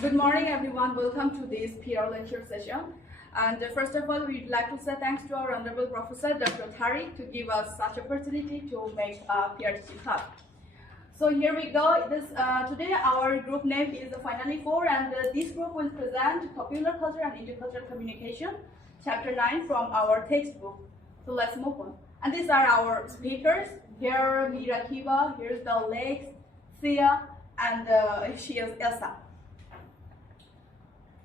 Good morning, everyone. Welcome to this PR lecture session. And first of all, we'd like to say thanks to our Honorable Professor, Dr. Thari, to give us such opportunity to make a PR teaching club. So here we go. Today our group name is Finally 4, and this group will present Popular Culture and Intercultural Communication, Chapter 9 from our textbook. So let's move on. And these are our speakers. Here, me, Rakiba. Here's the Lex, Sia, and she is Elsa.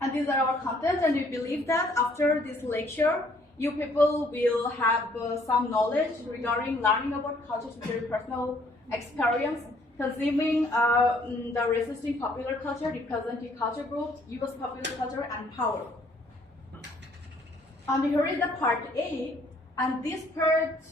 And these are our contents, and we believe that after this lecture, you people will have some knowledge regarding learning about cultures with your personal experience, consuming the resisting popular culture, representing culture groups, US popular culture, and power. And here is the part A, and this part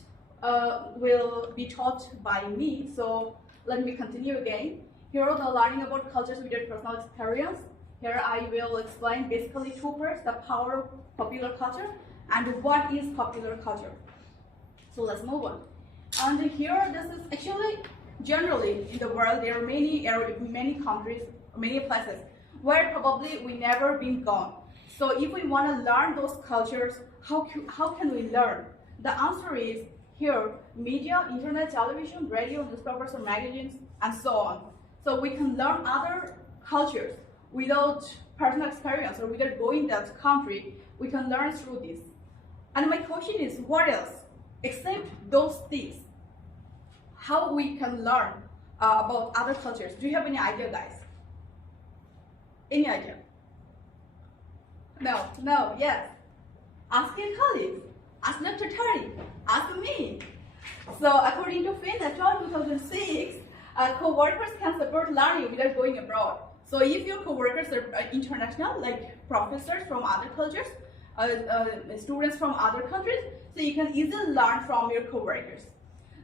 will be taught by me. So let me continue again. Here are the learning about cultures with your personal experience. Here I will explain basically two parts, the power of popular culture and what is popular culture. So let's move on. And here, this is actually generally in the world, there are many countries, many places where probably we never been gone. So if we want to learn those cultures, how can we learn? The answer is here, media, internet, television, radio, newspapers, or magazines, and so on. So we can learn other cultures without personal experience or without going to that country. We can learn through this. And my question is, what else except those things? How we can learn about other cultures? Do you have any idea, guys? Any idea? No, yes. Ask your colleagues. Ask Dr. Thari. Ask me. So according to FIN et al. 2006, co-workers can support learning without going abroad. So if your co-workers are international, like professors from other cultures, students from other countries, so you can easily learn from your co-workers.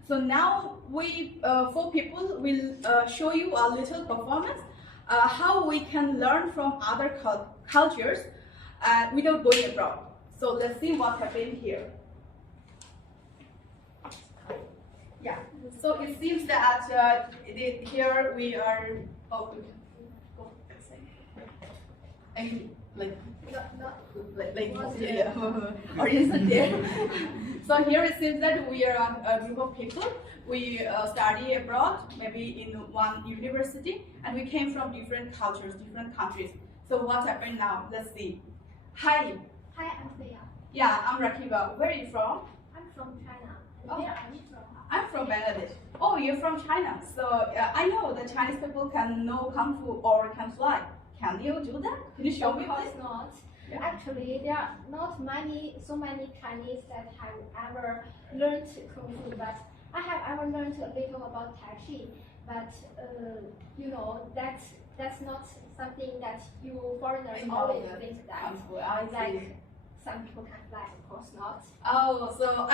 So now we, four people, will show you a little performance, how we can learn from other cultures without going abroad. So let's see what happened here. Yeah, so it seems that here we are, audience are there. So here it seems that we are a group of people. We study abroad, maybe in one university, and we came from different cultures, different countries. So what happened now? Let's see. Hi. Hi, I'm Sia. Yeah, I'm Rakiba. Where are you from? I'm from China. Oh. Where are you from? I'm from Bangladesh. Oh, you're from China. So I know that Chinese people can know kung fu or can fly. Can you do that? Can you show me, Of course please? not. Yeah. Actually, there are not so many Chinese that have ever learned kung fu, but I have ever learned a little about Tai Chi. But you know, that's not something that you foreigners always think that. Kung fu, I see. Like some people can fly, of course not. Oh, so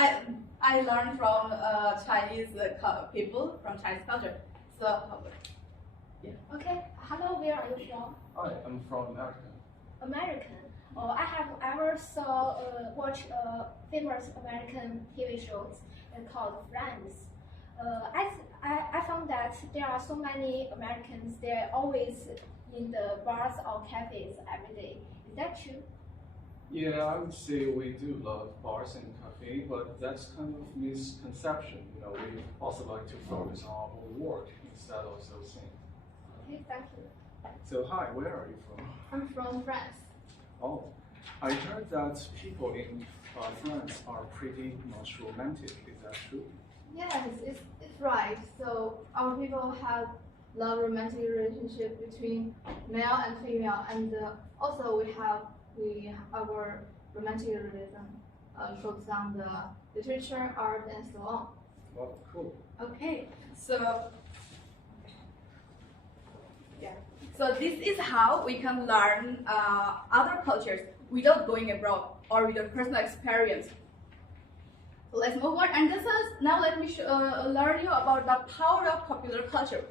I learned from Chinese people, from Chinese culture. So, yeah. Okay, hello, where are you from? Hi, I'm from America. American. Oh, I have ever watched famous American TV shows called Friends. I found that there are so many Americans. They're always in the bars or cafes every day. Is that true? Yeah, I would say we do love bars and cafe, but that's kind of misconception. You know, we also like to focus on our work instead of those things. Okay, thank you. So hi, where are you from? I'm from France. Oh, I heard that people in France are pretty much romantic. Is that true? Yes, it's right. So our people have love romantic relationship between male and female, and also our romantic realism focuses on the literature, art, and so on. Well, cool. Okay, so yeah. So this is how we can learn other cultures without going abroad or without personal experience. So let's move on. And now let me learn you about the power of popular culture.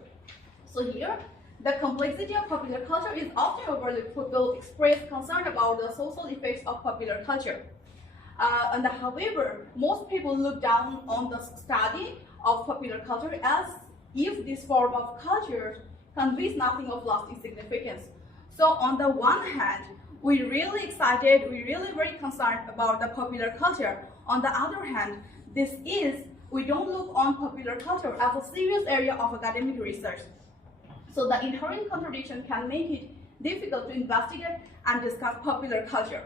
So here, the complexity of popular culture is often overlooked. People express concern about the social effects of popular culture. However, most people look down on the study of popular culture as if this form of culture conveys nothing of lasting significance. significance. So on the one hand, we're really excited, we're really very concerned about the popular culture. On the other hand, we don't look on popular culture as a serious area of academic research. So the inherent contradiction can make it difficult to investigate and discuss popular culture.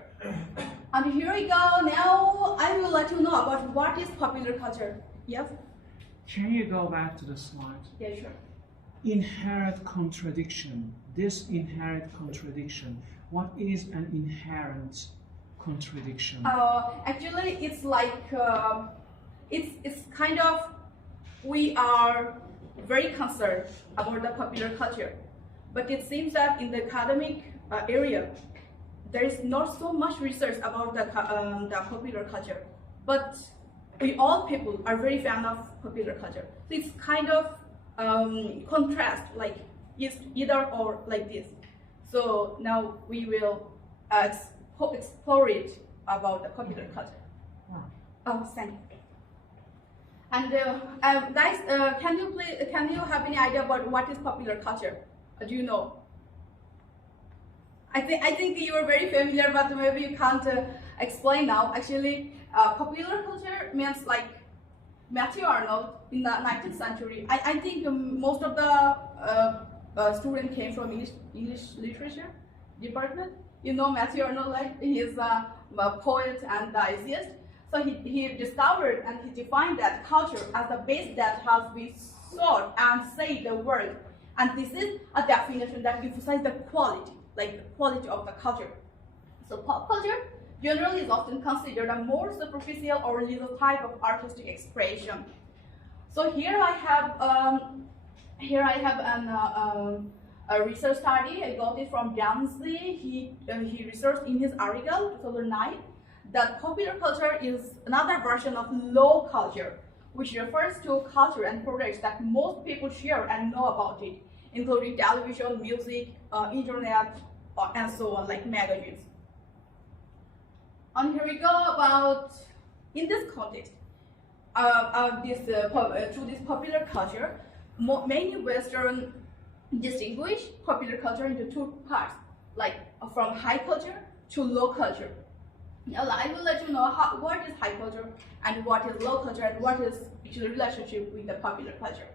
And here we go. Now I will let you know about what is popular culture. Yes? Can you go back to the slide? Yeah, sure. Inherent contradiction. This inherent contradiction. What is an inherent contradiction? Actually, it's like it's kind of we are very concerned about the popular culture, but it seems that in the academic area there is not so much research about the popular culture, but we all people are very fan of popular culture. So it's kind of contrast, like either or like this. So now we will explore it about the popular culture. Wow. Oh, thank you. And guys, can you have any idea about what is popular culture? Do you know? I think you are very familiar, but maybe you can't explain now. Actually, popular culture means like Matthew Arnold in the 19th century. I think most of the students came from English literature department. You know Matthew Arnold, like he is a poet and the essayist. So he discovered and he defined that culture as a base that has been sought and say the word. And this is a definition that emphasizes the quality, like the quality of the culture. So pop culture generally is often considered a more superficial or little type of artistic expression. So here I have a research study. I got it from Janzi. He researched in his article 2009 that popular culture is another version of low culture, which refers to culture and products that most people share and know about it, including television, music, internet, and so on, like magazines. And here we go about, in this context, through this popular culture, many Western distinguish popular culture into two parts, like from high culture to low culture. Now, I will let you know what is high culture and what is low culture and what is actually relationship with the popular culture.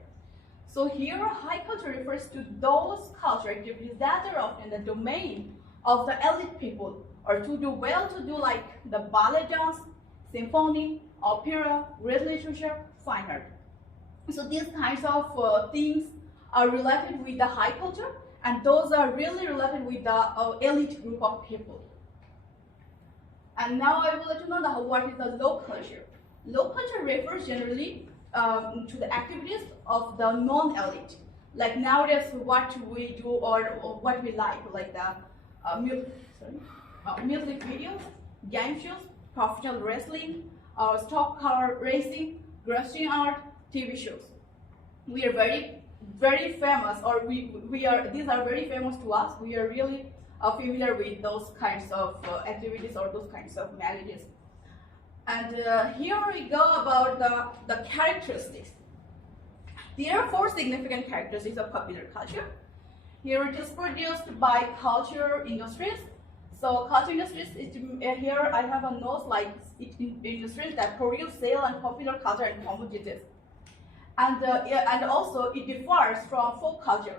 So here, high culture refers to those culture activities that are often the domain of the elite people, or to do well-to-do, like the ballet dance, symphony, opera, great literature, fine art. So these kinds of things are related with the high culture, and those are really related with the elite group of people. And now I will let you know what is the low culture. Low culture refers generally to the activities of the non-elite. Like nowadays, what we do or what we like the music videos, game shows, professional wrestling, stock car racing, graffiti art, TV shows. We are very famous, or these are very famous to us. We are really familiar with those kinds of activities or those kinds of melodies. And here we go about the characteristics. There are 4 significant characteristics of popular culture. Here it is produced by culture industries. So culture industries, here I have a note like industries that produce, sell, and popular culture and commodities. And also it differs from folk culture.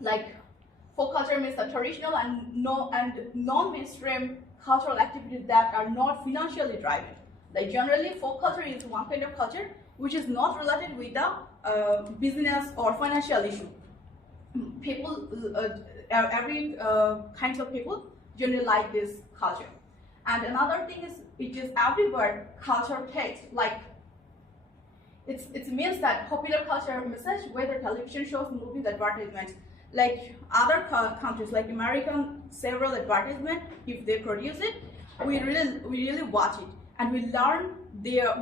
Like folk culture means the traditional and non-mainstream cultural activities that are not financially driven. Like generally, folk culture is one kind of culture which is not related with the business or financial issue. People, every kinds of people generally like this culture. And another thing is, it is everywhere culture takes. Like it means that popular culture message, whether television shows, movies, advertisements, like other countries, like American, several advertisements, if they produce it, we really watch it and we learn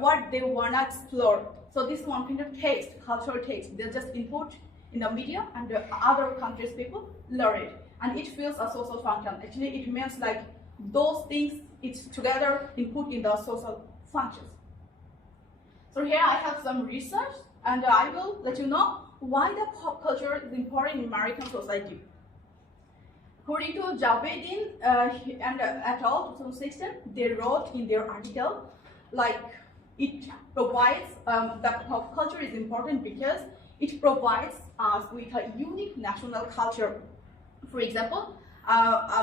what they want to explore. So this one kind of taste, cultural taste, they just input in the media, and the other countries people learn it, and it feels a social function. Actually, it means like those things, it's together input in the social functions. So here I have some research, and I will let you know why the pop culture is important in American society. According to Javedin and et al. 2016, they wrote in their article, like it provides that pop culture is important because it provides us with a unique national culture. For example,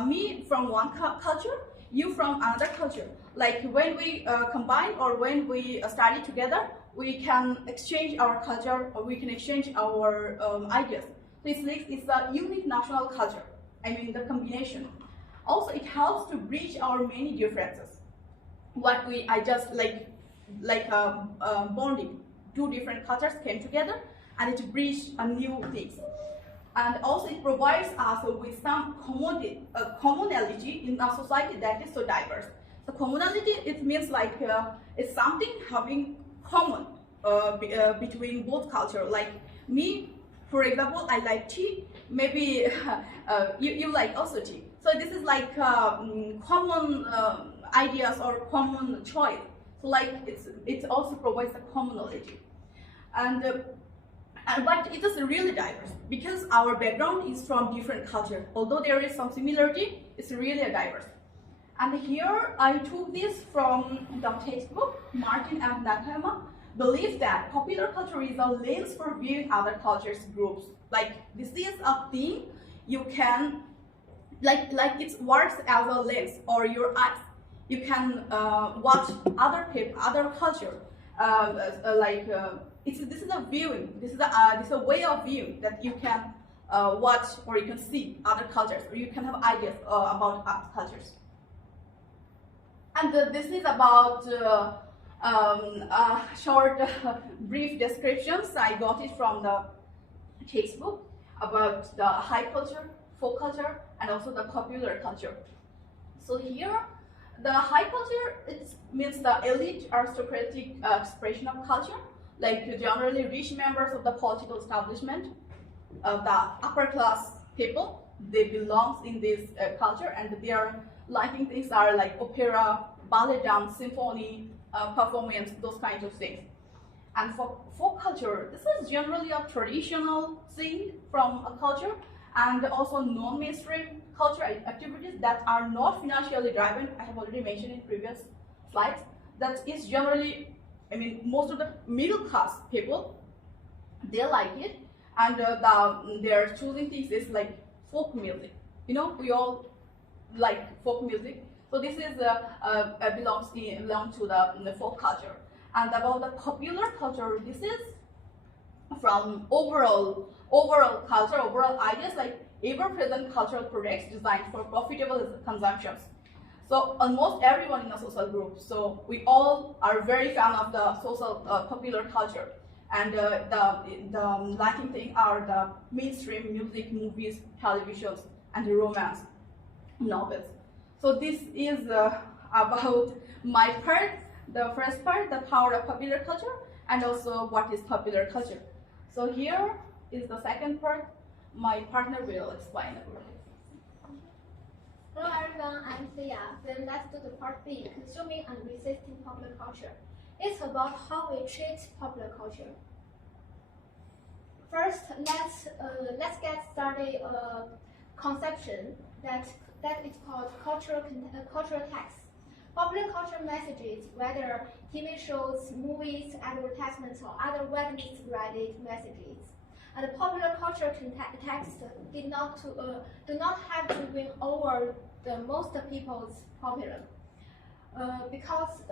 me from one culture, you from another culture. Like when we combine or when we study together, we can exchange our culture or we can exchange our ideas. So it's a unique national culture. I mean the combination. Also, it helps to bridge our many differences. I just bonding. Two different cultures came together and it bridged a new things. And also it provides us with some commonality in a society that is so diverse. So commonality, it means like it's something having common between both culture. Like me, for example, I like tea. Maybe you like also tea. So this is like common ideas or common choice. So like it also provides a commonality. But it is really diverse because our background is from different culture. Although there is some similarity, it's really diverse. And here I took this from the textbook. Martin and Nakayama believe that popular culture is a lens for viewing other cultures groups. Like this is a thing you can like it works as a lens or your eyes. You can watch other people, other culture. This is a viewing. This is a way of viewing that you can watch or you can see other cultures or you can have ideas about other cultures. And this is about short, brief descriptions. I got it from the textbook about the high culture, folk culture, and also the popular culture. So here, the high culture, it means the elite aristocratic expression of culture, like generally rich members of the political establishment, the upper class people, they belong in this culture, and their liking things are like opera, ballet dance, symphony, performance, those kinds of things. And for folk culture, this is generally a traditional thing from a culture, and also non-mainstream culture activities that are not financially driven. I have already mentioned in previous slides. That is generally, I mean, most of the middle class people, they like it, and their choosing things is like folk music. You know, we all like folk music. So this is belongs to the folk culture. And about the popular culture, this is from overall culture, overall ideas like ever-present cultural products designed for profitable consumptions. So almost everyone in a social group. So we all are very fan of the social popular culture, and the liking thing are the mainstream music, movies, televisions, and the romance novels. So this is about my part, the first part, the power of popular culture, and also what is popular culture. So here is the second part. My partner will explain about it. Hello everyone, I'm Sia. Then let's do the part B, consuming and resisting popular culture. It's about how we treat popular culture. First, let's get started conception that is called cultural text. Popular culture messages, whether TV shows, movies, advertisements, or other widely spread messages. And popular culture text do not have to win over the most people's popular. Because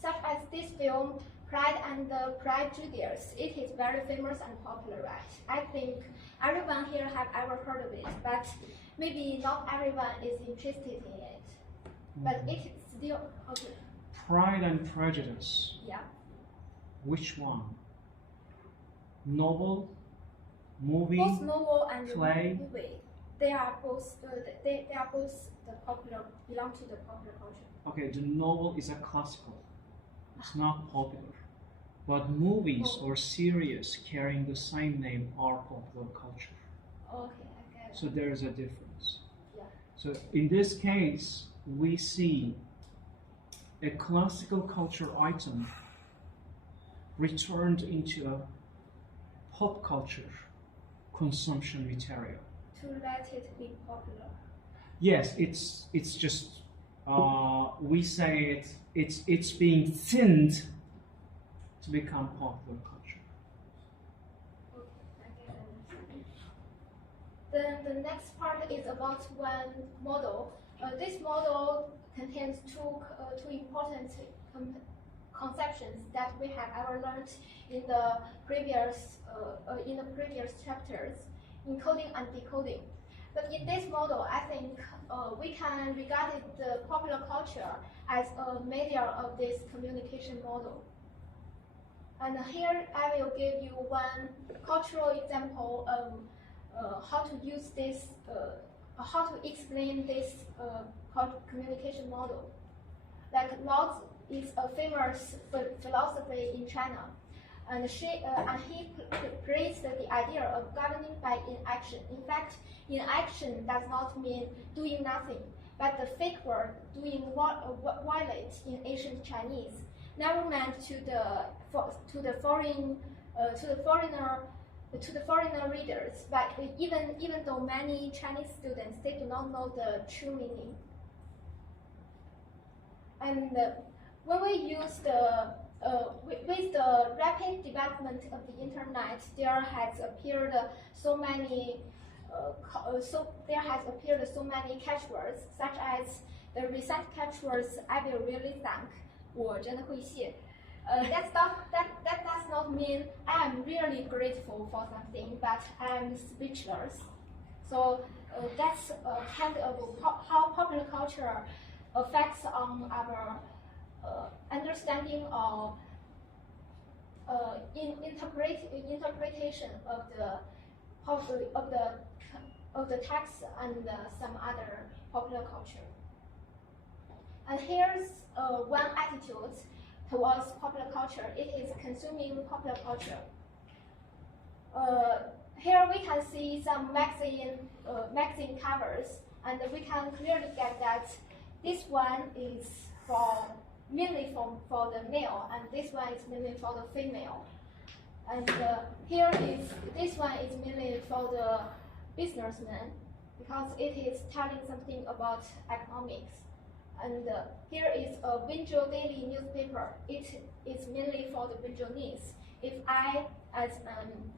such as this film, Pride and Prejudice, it is very famous and popular, right? I think everyone here have ever heard of it, but maybe not everyone is interested in it. But it is still okay. Pride and Prejudice. Yeah. Which one? Novel, movie, both novel and play. Movie. They are both the popular, belong to the popular culture. Okay, the novel is a classical. It's not popular. But movies or series carrying the same name are popular culture. Okay, I get it. So there is a difference. Yeah. So in this case, we see a classical culture item returned into a pop culture consumption material. To let it be popular. Yes, it's just we say it's being thinned to become popular culture. Then the next part is about one model. This model contains two important conceptions that we have ever learned in the previous chapters, encoding and decoding. But in this model, I think we can regard the popular culture as a medium of this communication model. And here I will give you one cultural example of how to use this, how to explain this communication model. Like Lao Tzu is a famous philosopher in China, and he praised the idea of governing by inaction. In fact, inaction does not mean doing nothing, but the fake word doing violate in ancient Chinese never meant to the foreigner readers, but even though many Chinese students, they do not know the true meaning. And when we use with the rapid development of the internet, there has appeared so many catchwords, such as the recent catchwords "I will really thank," 我真的会谢. That does not mean I am really grateful for something, but I am speechless. So that's kind of how popular culture affects on our understanding of interpretation of the text and some other popular culture. And here's one attitude towards popular culture. It is consuming popular culture. Here we can see some magazine covers, and we can clearly get that this one is mainly for the male, and this one is mainly for the female. And this one is mainly for the businessman, because it is telling something about economics. And here is a Winzhou daily newspaper. It is mainly for the Winzhounese. If I, as an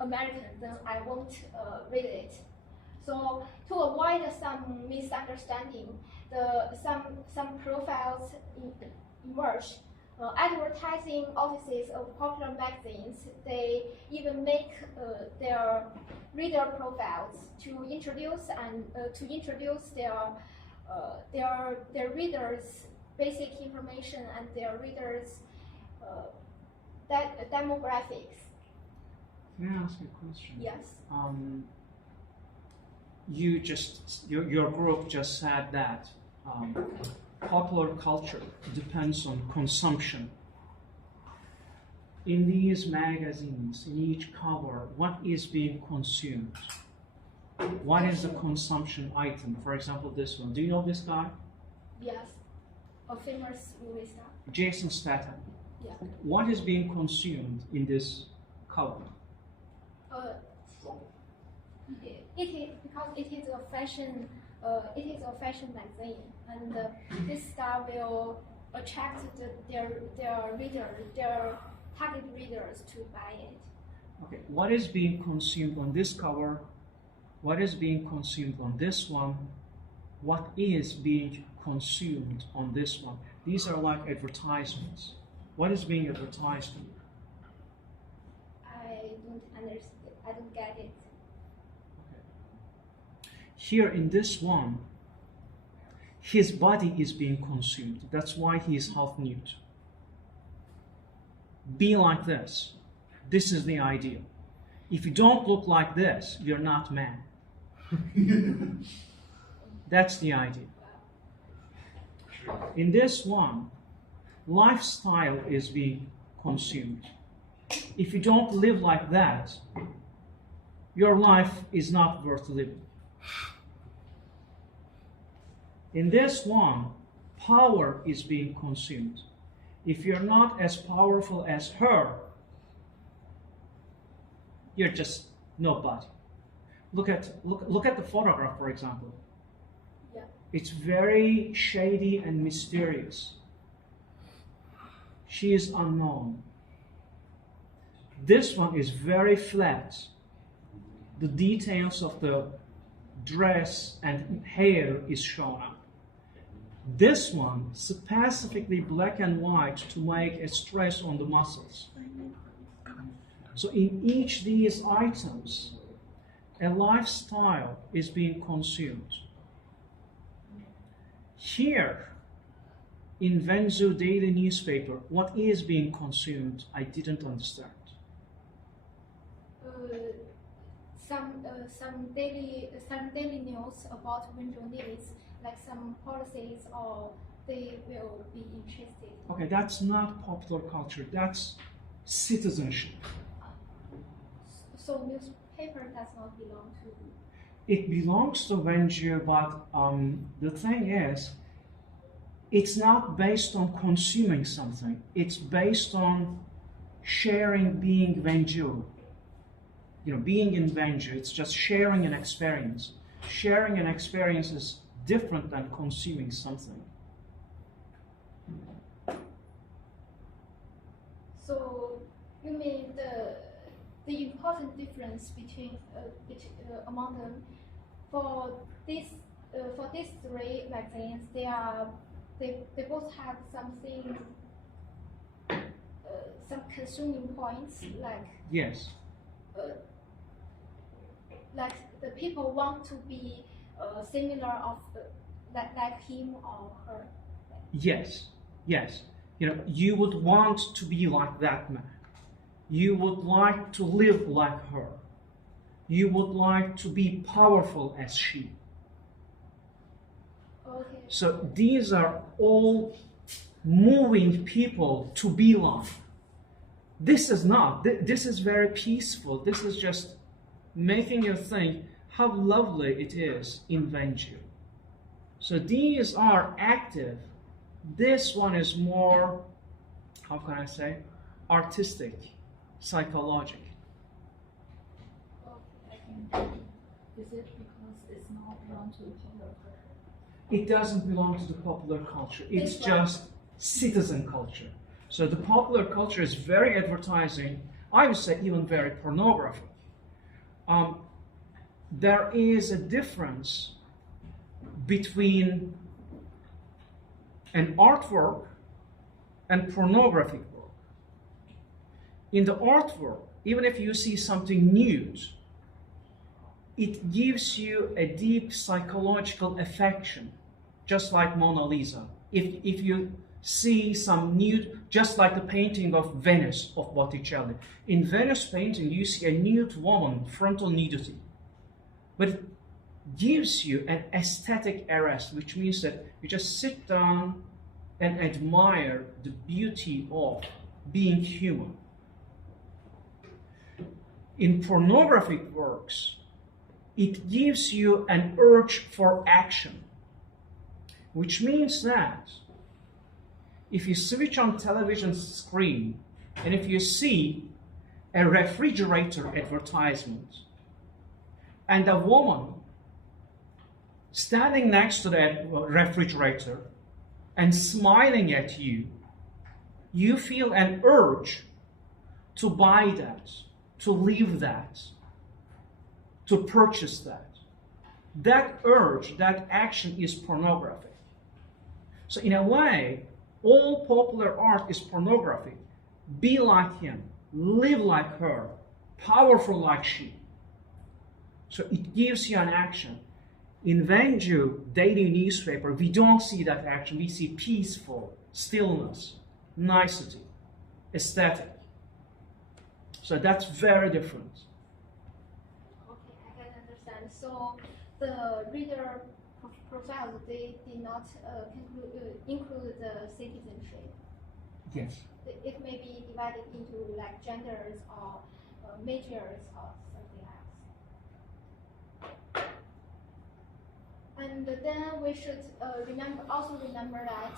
American, then I won't read it. So to avoid some misunderstanding, some profiles emerge. Advertising offices of popular magazines, they even make their reader profiles to introduce their readers' basic information and their readers' demographics. Can I ask you a question? Yes. Your group just said that popular culture depends on consumption. In these magazines, in each cover, what is being consumed? What is the consumption item? For example, this one. Do you know this guy? Yes. A famous movie star. Jason Statham. Yeah. What is being consumed in this cover? It is because it is a fashion. It is a fashion magazine, and this star will attract their target readers to buy it. Okay. What is being consumed on this cover? What is being consumed on this one? What is being consumed on this one? These are like advertisements. What is being advertised? I don't understand. I don't get it. Here in this one, his body is being consumed. That's why he is half nude. Be like this. This is the ideal. If you don't look like this, you're not man. That's the idea. In this one, lifestyle is being consumed. If you don't live like that, your life is not worth living. In this one, power is being consumed. If you're not as powerful as her, you're just nobody. Look at the photograph, for example. It's very shady and mysterious. She is unknown. This one is very flat. The details of the dress and hair is shown up. This one, specifically black and white to make a stress on the muscles. So in each of these items, a lifestyle is being consumed. Here, in Venzu daily newspaper, what is being consumed? I didn't understand. Some daily news about Venzu needs, like some policies, or they will be interested. Okay, that's not popular culture. That's citizenship. So newspaper does not belong to. It belongs to Venju, but the thing is, it's not based on consuming something. It's based on sharing, being Venju. Being in Venju, it's just sharing an experience. Sharing an experience is different than consuming something. So you mean the important difference between among them for these three magazines, they both have something, some consuming points, like Yes. Like the people want to be similar of like him or her. Yes. Yes. You would want to be like that man. You would like to live like her. You would like to be powerful as she. Okay. So these are all moving people to be like. This is not. This is very peaceful. This is just making you think how lovely it is in Venju. So these are active. This one is more, how can I say, artistic, psychological. Is it because it's not belong to the popular culture? It doesn't belong to the popular culture. It's It's just citizen culture. So the popular culture is very advertising, I would say even very pornographic. There is a difference between an artwork and pornographic work. In the artwork, even if you see something nude, it gives you a deep psychological affection, just like Mona Lisa. If you see some nude, just like the painting of Venice of Botticelli. In Venice painting, you see a nude woman, frontal nudity. But it gives you an aesthetic arrest, which means that you just sit down and admire the beauty of being human. In pornographic works, it gives you an urge for action, which means that if you switch on television screen and if you see a refrigerator advertisement and a woman standing next to that refrigerator and smiling at you, you feel an urge to buy that, to leave that, to purchase that. That urge, that action is pornography. So in a way, all popular art is pornography. Be like him, live like her, powerful like she. So it gives you an action. In Venju daily newspaper, we don't see that action. We see peaceful, stillness, nicety, aesthetic. So that's very different. Okay, I can understand. So the reader profile, they did not include the citizenship. Yes. It may be divided into like genders or majors or something else. And then we should also remember that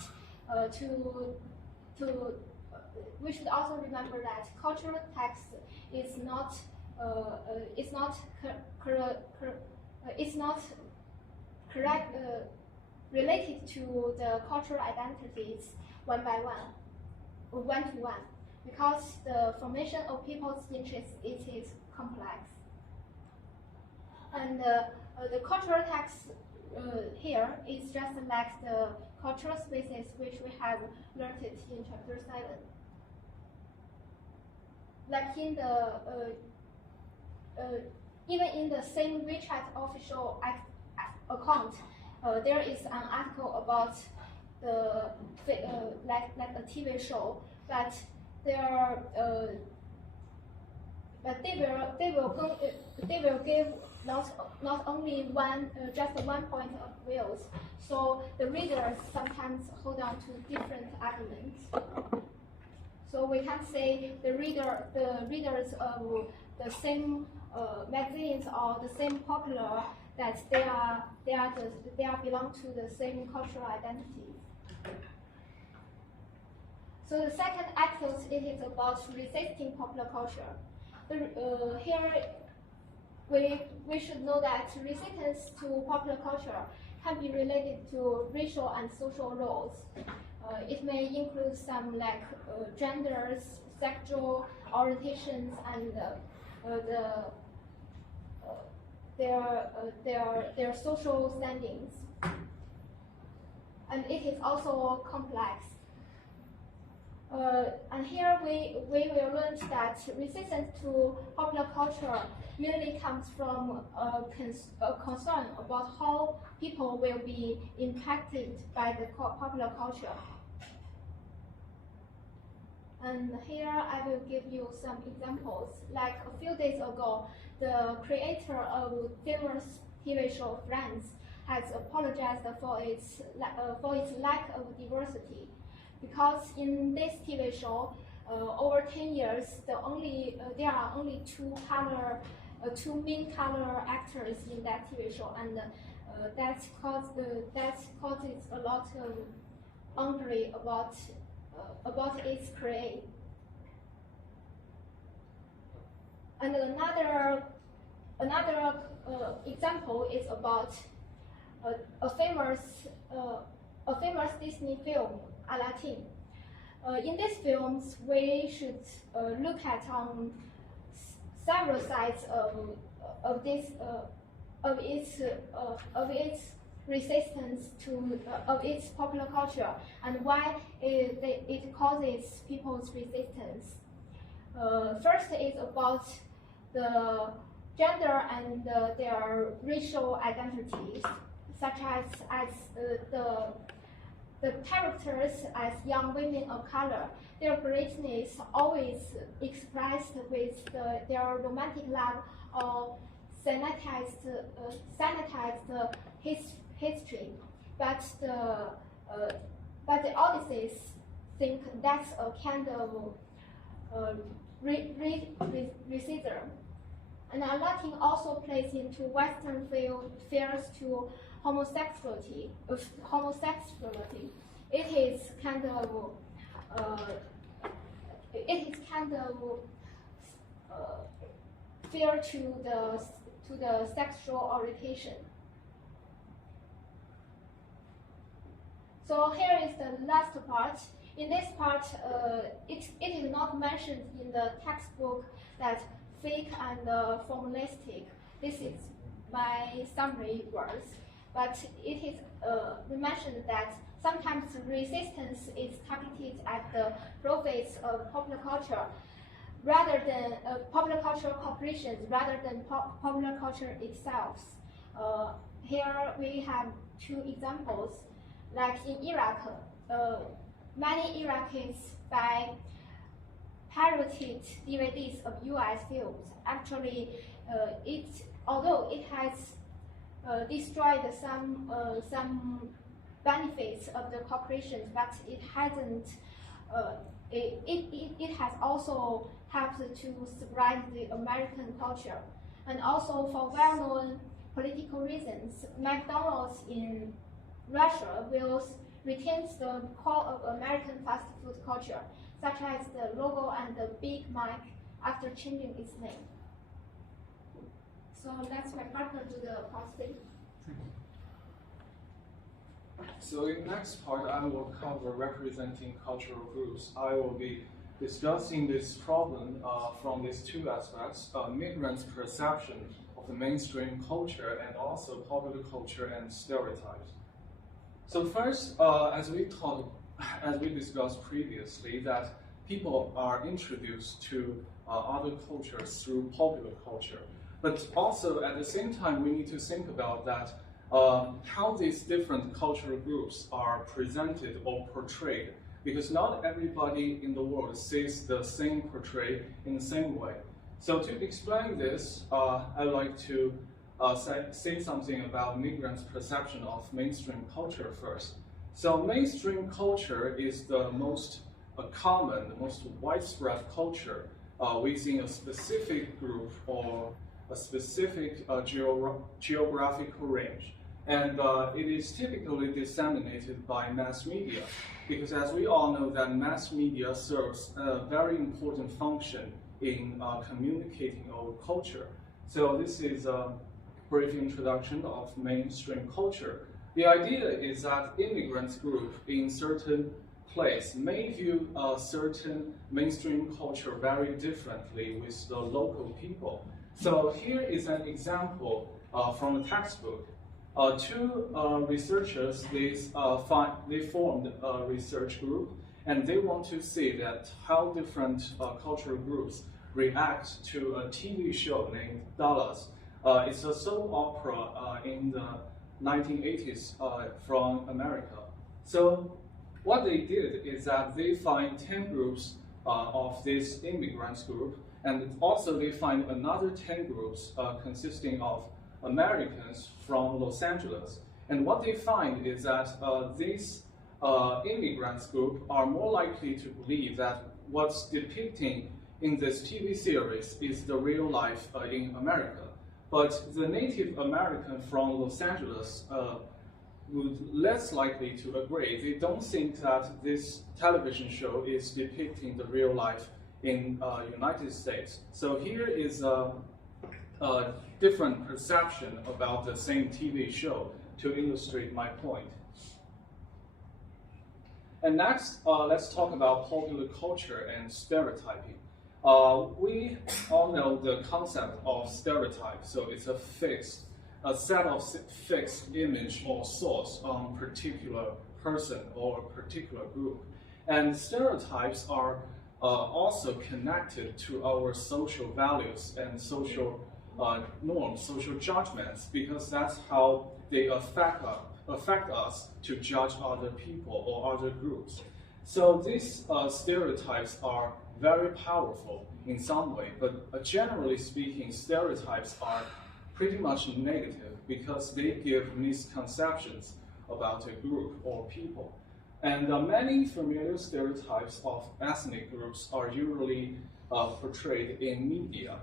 we should also remember that cultural text is not correct related to the cultural identities one by one, or one to one, because the formation of people's interests is complex. And the cultural text here is just like the cultural spaces which we have learned it in chapter 7. Like in the even in the same WeChat official account, there is an article about the like a TV show, but they will give not only one just one point of views, so the readers sometimes hold on to different arguments. So we can say the readers of the same magazines or the same popular, that they belong to the same cultural identity. So the second axis, it is about resisting popular culture. Here we should know that resistance to popular culture can be related to racial and social roles. It may include some like genders, sexual orientations, and their social standings. And it is also complex. And here we will learn that resistance to popular culture usually comes from a concern about how people will be impacted by the popular culture. And here I will give you some examples. Like a few days ago, the creator of famous TV show Friends has apologized for its lack of diversity, because in this TV show, over 10 years, there are only two main color actors in that TV show, and that causes a lot of angry about its create. And another example is about a famous Disney film, Aladdin. In these films, we should look at several sides of its resistance to its popular culture, and why it causes people's resistance. First is about the gender and their racial identities, such as the characters as young women of color. Their greatness always expressed with their romantic love or sanitized history, but the audiences think that's a kind of racism. And Aladdin also plays into Western fears to homosexuality. It is kind of fear to the sexual orientation. So here is the last part. In this part, it is not mentioned in the textbook that fake and formalistic. This is my summary words, but it is mentioned that sometimes resistance is targeted at the profits of popular culture, rather than popular cultural corporations, rather than popular culture itself. Here we have two examples. Like in Iraq, many Iraqis buy pirated DVDs of US films. Actually, although it has destroyed some benefits of the corporations, but it hasn't. It has also helped to spread the American culture, and also for well-known political reasons, McDonald's in Russia will retain the core of American fast food culture, such as the logo and the Big Mac, after changing its name. So let's my partner do the posting. So in the next part, I will cover representing cultural groups. I will be discussing this problem from these two aspects, migrants' perception of the mainstream culture and also popular culture and stereotypes. So first, as we discussed previously, that people are introduced to other cultures through popular culture. But also at the same time, we need to think about that how these different cultural groups are presented or portrayed, because not everybody in the world sees the same portray in the same way. So to explain this, I'd like to say something about migrants' perception of mainstream culture first. So mainstream culture is the most common, the most widespread culture within a specific group or a specific geographical range. And it is typically disseminated by mass media, because as we all know that mass media serves a very important function in communicating our culture. So this is a brief introduction of mainstream culture. The idea is that immigrants group in certain place may view a certain mainstream culture very differently with the local people. So here is an example from a textbook. Two researchers, they formed a research group, and they want to see that how different cultural groups react to a TV show named Dallas. It's a soap opera in the 1980s from America. So what they did is that they find 10 groups of this immigrants group, and also they find another 10 groups consisting of Americans from Los Angeles. And what they find is that these immigrants group are more likely to believe that what's depicting in this TV series is the real life in America. But the Native American from Los Angeles would less likely to agree. They don't think that this television show is depicting the real life in United States. So here is a different perception about the same TV show to illustrate my point. And next, let's talk about popular culture and stereotyping. We all know the concept of stereotype. So it's a set of fixed image or thoughts on a particular person or a particular group. And stereotypes are also connected to our social values and social norms, social judgments, because that's how they affect us to judge other people or other groups. So these stereotypes are very powerful in some way, but generally speaking, stereotypes are pretty much negative because they give misconceptions about a group or people. And many familiar stereotypes of ethnic groups are usually portrayed in media.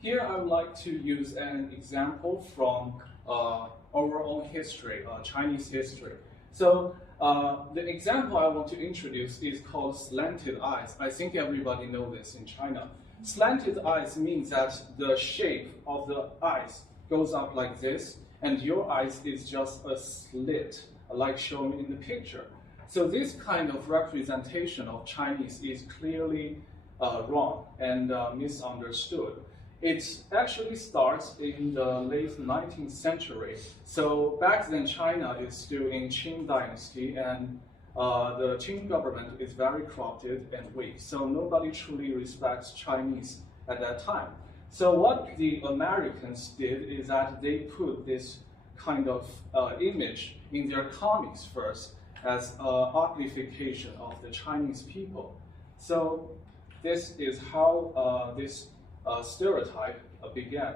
Here I would like to use an example from our own history, Chinese history. So the example I want to introduce is called slanted eyes. I think everybody knows this in China. Slanted eyes means that the shape of the eyes goes up like this, and your eyes is just a slit, like shown in the picture. So this kind of representation of Chinese is clearly wrong and misunderstood. It actually starts in the late 19th century. So back then, China is still in Qing dynasty, and the Qing government is very corrupted and weak. So nobody truly respects Chinese at that time. So what the Americans did is that they put this kind of image in their comics first as an uglification of the Chinese people. So this is how this stereotype began.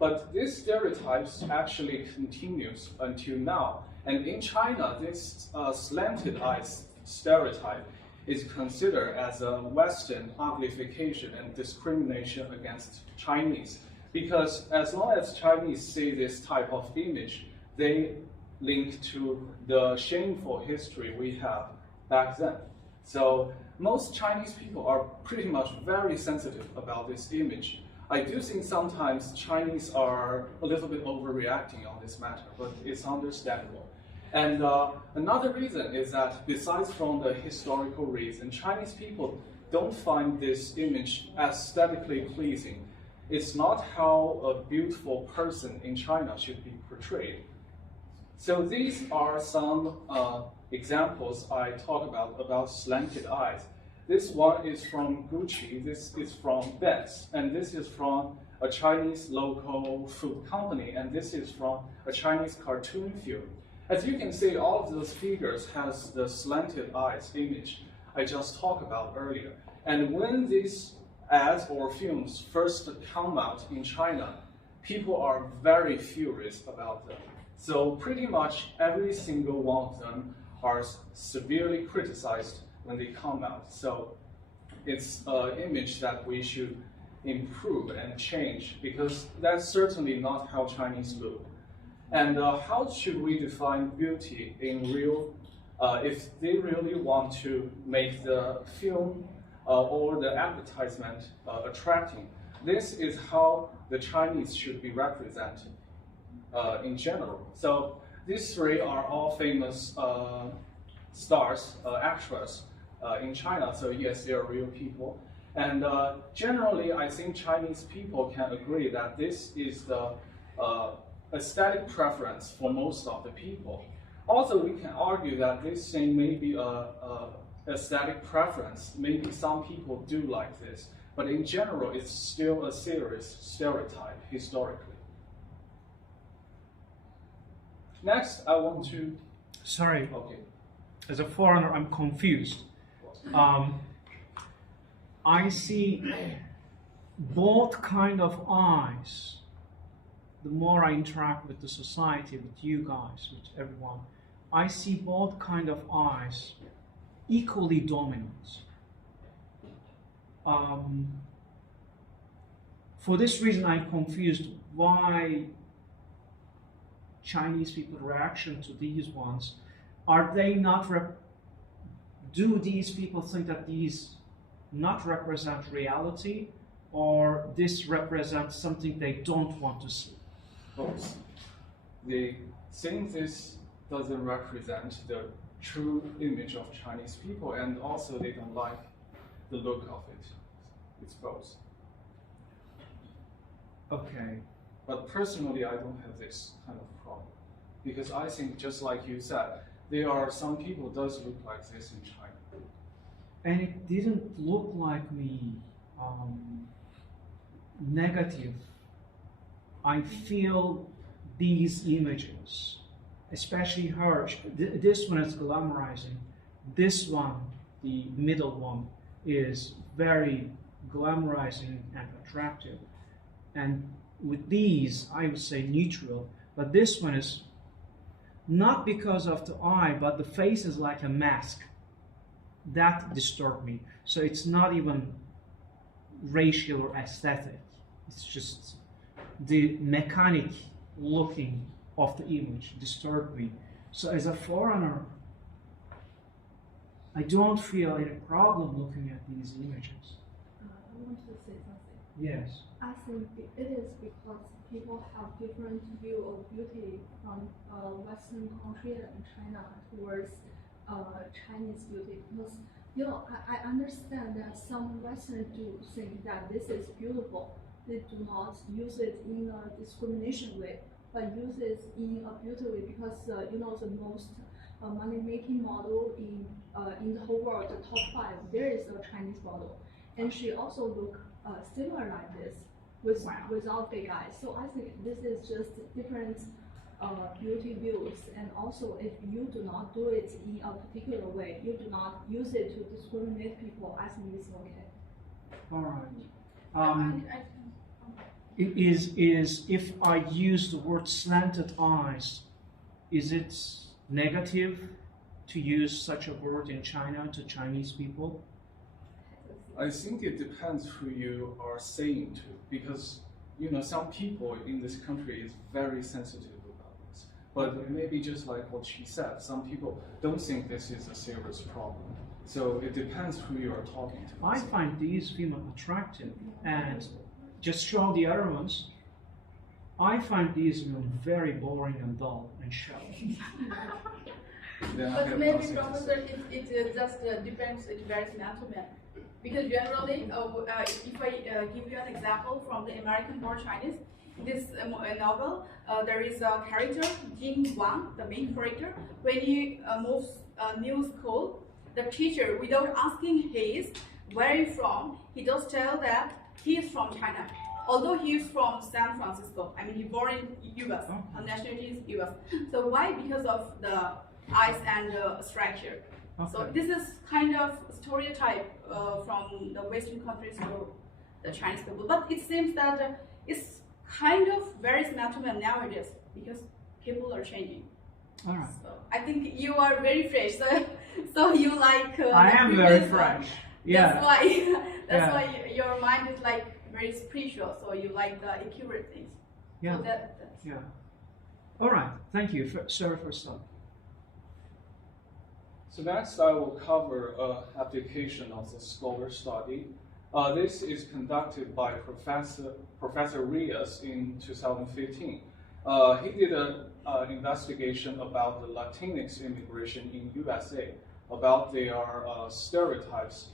But this stereotype actually continues until now. And in China, this slanted eyes stereotype is considered as a Western uglification and discrimination against Chinese. Because as long as Chinese see this type of image, they link to the shameful history we have back then. So most Chinese people are pretty much very sensitive about this image. I do think sometimes Chinese are a little bit overreacting on this matter, but it's understandable. And another reason is that besides from the historical reason, Chinese people don't find this image aesthetically pleasing. It's not how a beautiful person in China should be portrayed. So these are some examples I talk about slanted eyes. This one is from Gucci, this is from Benz, and this is from a Chinese local food company, and this is from a Chinese cartoon film. As you can see, all of those figures has the slanted eyes image I just talked about earlier. And when these ads or films first come out in China, people are very furious about them. So pretty much every single one of them are severely criticized when they come out. So it's an image that we should improve and change, because that's certainly not how Chinese look. And how should we define beauty in real, if they really want to make the film or the advertisement attracting? This is how the Chinese should be represented in general. So these three are all famous stars, actors in China. So yes, they are real people. And generally, I think Chinese people can agree that this is the aesthetic preference for most of the people. Also, we can argue that this thing may be a aesthetic preference. Maybe some people do like this, but in general, it's still a serious stereotype historically. Next, I want to... Sorry, Okay. as a foreigner, I'm confused. I see both kind of eyes. The more I interact with the society, with you guys, with everyone, I see both kind of eyes equally dominant. For this reason, I'm confused why Chinese people's reaction to these ones. Are they not do these people think that these not represent reality, or this represents something they don't want to see? Both. They think this doesn't represent the true image of Chinese people, and also they don't like the look of it. It's both. Okay. But personally, I don't have this kind of problem, because I think, just like you said, there are some people who does look like this in China. And it didn't look like me negative. I feel these images, especially her, this one is glamorizing. This one, the middle one, is very glamorizing and attractive. And with these, I would say neutral, but this one is not because of the eye, but the face is like a mask. That disturbed me. So it's not even racial or aesthetic. It's just the mechanic looking of the image disturbed me. So as a foreigner, I don't feel any problem looking at these images. I want to say something. Yes. I think it is because people have different view of beauty from Western country and China towards Chinese beauty. Because I understand that some Westerners do think that this is beautiful. They do not use it in a discrimination way, but use it in a beauty way, because the most money-making model in the whole world, the top 5, there is a Chinese model, and she also look similar like this without big eyes. So I think this is just different beauty views, and also if you do not do it in a particular way, you do not use it to discriminate people, I think it's okay. All right. If I use the word slanted eyes, is it negative to use such a word in China to Chinese people? I think it depends who you are saying to, because some people in this country is very sensitive about this. But maybe just like what she said, some people don't think this is a serious problem. So it depends who you are talking to. I find these female attractive, and just show the other ones. I find these very boring and dull and shallow. But maybe, Professor, it just depends, it varies man to man. Because generally, if I give you an example from the American-born Chinese, this novel, there is a character, Jing Wang, the main character. When he moves a new school, the teacher, without asking his where he from, he just tell that he is from China. Although he is from San Francisco, I mean, he born in U.S., nationality is U.S. So why? Because of the eyes and structure. Okay. So this is kind of stereotype from the Western countries to the Chinese people. But it seems that it's kind of varies man to man nowadays because people are changing. All right. So I think you are very fresh. So you like. I am very fresh. Yeah. That's why your mind is like very spiritual. So you like the accurate things. Yeah. So that's Yeah. All right. Thank you, sir, for start. So next, I will cover application of the scholar study. This is conducted by Professor Rios in 2015. He did an investigation about the Latinx immigration in USA, about their stereotypes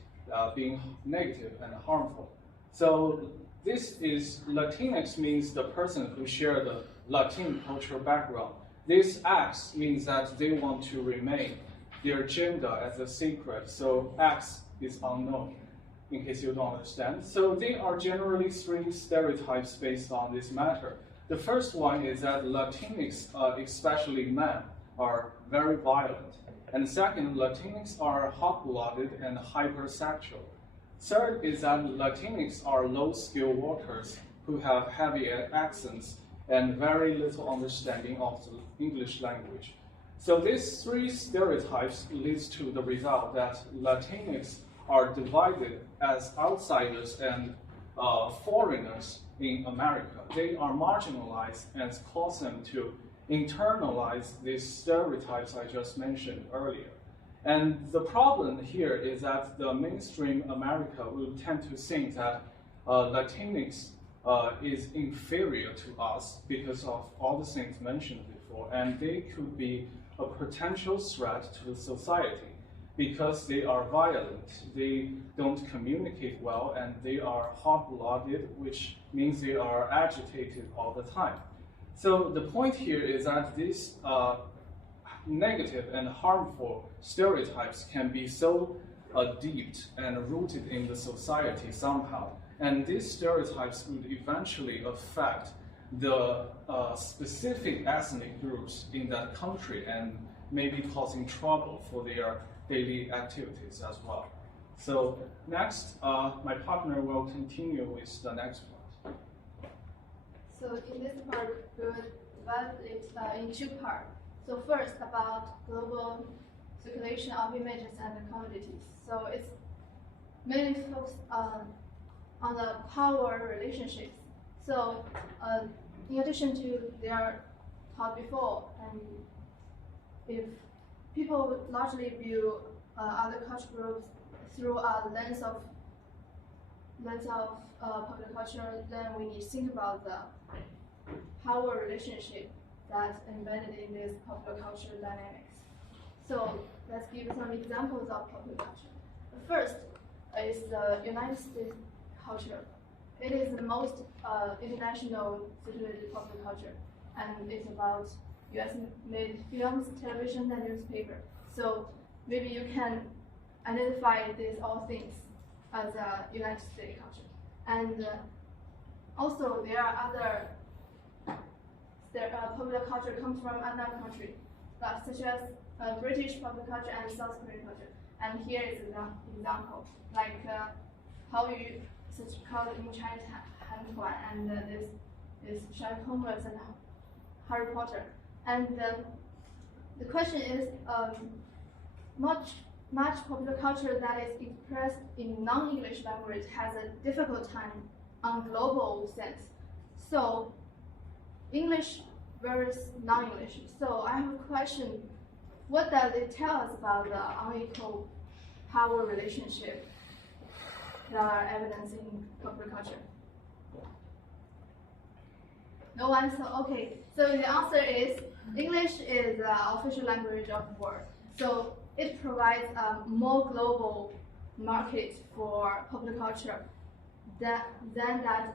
being negative and harmful. So this is Latinx means the person who share the Latin cultural background. This X means that they want to remain their gender as a secret, so X is unknown, in case you don't understand. So there are generally three stereotypes based on this matter. The first one is that Latinx, especially men, are very violent. And second, Latinx are hot-blooded and hypersexual. Third is that Latinx are low-skilled workers who have heavy accents and very little understanding of the English language. So these three stereotypes leads to the result that Latinx are divided as outsiders and foreigners in America. They are marginalized and cause them to internalize these stereotypes I just mentioned earlier. And the problem here is that the mainstream America will tend to think that Latinx is inferior to us because of all the things mentioned before, and they could be a potential threat to the society because they are violent, they don't communicate well, and they are hot-blooded, which means they are agitated all the time. So the point here is that these negative and harmful stereotypes can be so deep and rooted in the society somehow. And these stereotypes would eventually affect the specific ethnic groups in that country and maybe causing trouble for their daily activities as well. So next, my partner will continue with the next part. So in this part, we will divide it in two parts. So first, about global circulation of images and commodities. So it's mainly focused on the power relationships. So in addition to their taught before, and if people largely view other culture groups through a lens of popular culture, then we need to think about the power relationship that's embedded in this popular culture dynamics. So let's give some examples of popular culture. The first is the United States culture. It is the most international situated popular culture, and it's about US-made films, television, and newspaper. So maybe you can identify these all things as a United States culture. And also there are other popular culture comes from another country, such as British popular culture and South Korean culture. And here is an example, like how you such called in China Hantuan, and this is Sherlock Holmes and Harry Potter. And the question is, much popular culture that is expressed in non-English language has a difficult time on global sense. So English versus non-English. So I have a question. What does it tell us about the unequal power relationship that are evident in popular culture? No answer. Okay. So the answer is English is the official language of the world. So it provides a more global market for popular culture than that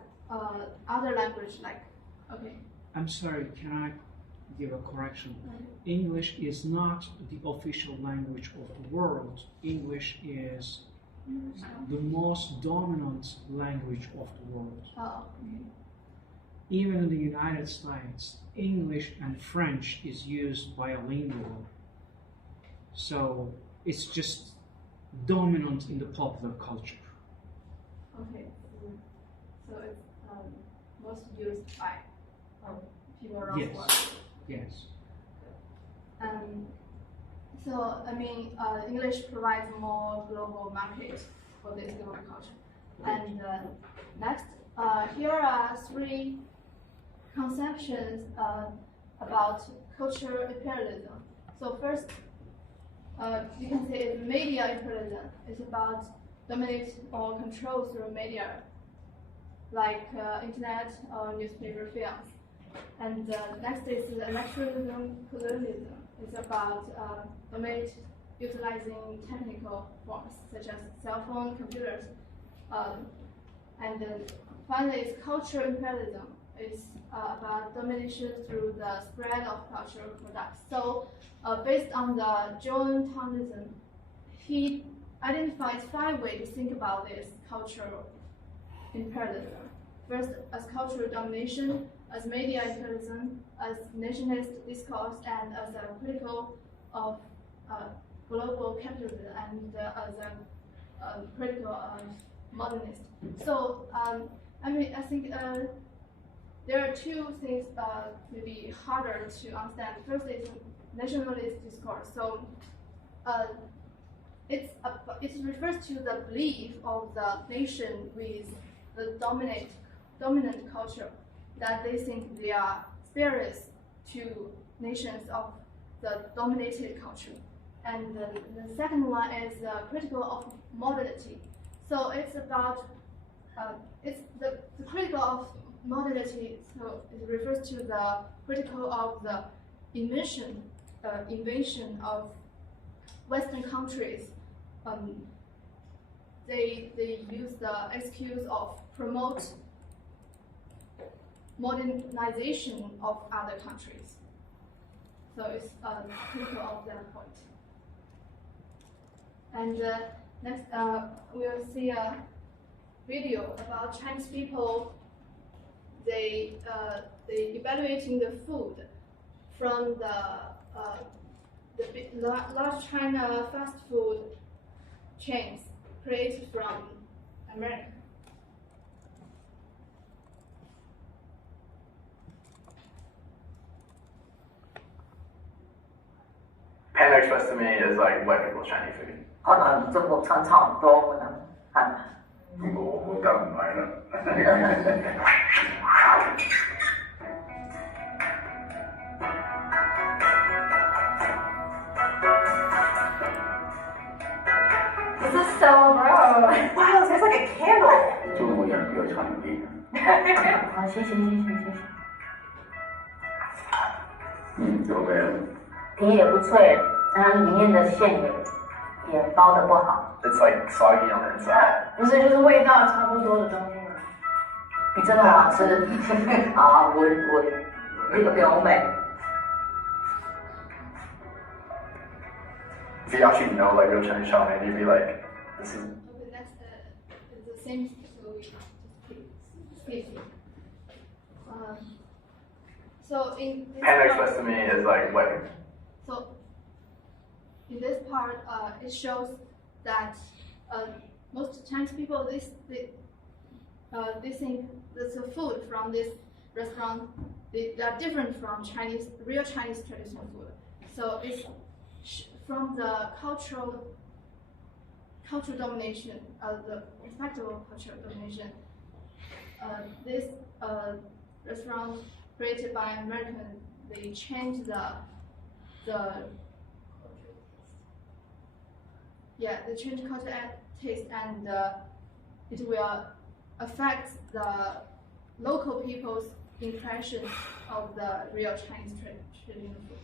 other language like. Okay. I'm sorry, can I give a correction? English is not the official language of the world. English is the most dominant language of the world. Oh, okay. Even in the United States, English and French is used bilingual. So it's just dominant in the popular culture. Okay. So it's most used by people around the world. Yes. So I mean, English provides more global market for this global culture. And next, here are three conceptions about cultural imperialism. So first, you can say it's media imperialism. It's about dominate or control through media, like internet or newspaper, films. And next is electoralism, colonialism. It's about dominate utilizing technical forms such as cell phone, computers. And then finally, is cultural imperialism. It's about domination through the spread of cultural products. So, based on the John Thompson, he identifies 5 ways to think about this cultural imperialism. First, as cultural domination, as media imperialism, as nationalist discourse, and as a critical of global capitalism, and as a critical modernist. So, I think there are 2 things maybe harder to understand. First is nationalist discourse. So, it refers to the belief of the nation with the dominant culture, that they think they are superior to nations of the dominated culture. And the second one is critical of modernity. So it's about it's the critical of modernity. So it refers to the critical of the invention of Western countries. They use the excuse of promote modernization of other countries. So it's critical of that point. And next, we'll see a video about Chinese people. They evaluating the food from the large China fast food chains created from America. Panda Express to me is like white people's Chinese food. 可能中国餐差不多，可能看。我刚买了。This is so bro. Wow, this is like a candle. 中国人比较传统一点。好，谢谢。有没有？皮也不脆，然后里面的馅也包的不好。It's like soggy on the inside. 不是，就是味道差不多的东西嘛。比这个好吃。好，我那个表妹。If you actually know like real Chinese ramen, you'd be like, this is. Okay, next is the same. So we just skip. So in this Panda part, Express to me is like white. so in this part, it shows that most Chinese people they think that the food from this restaurant they are different from real Chinese traditional food. So it's from the cultural domination, the respectable cultural domination. This restaurant created by Americans, they changed they change culture and taste, and it will affect the local people's impression of the real Chinese traditional food.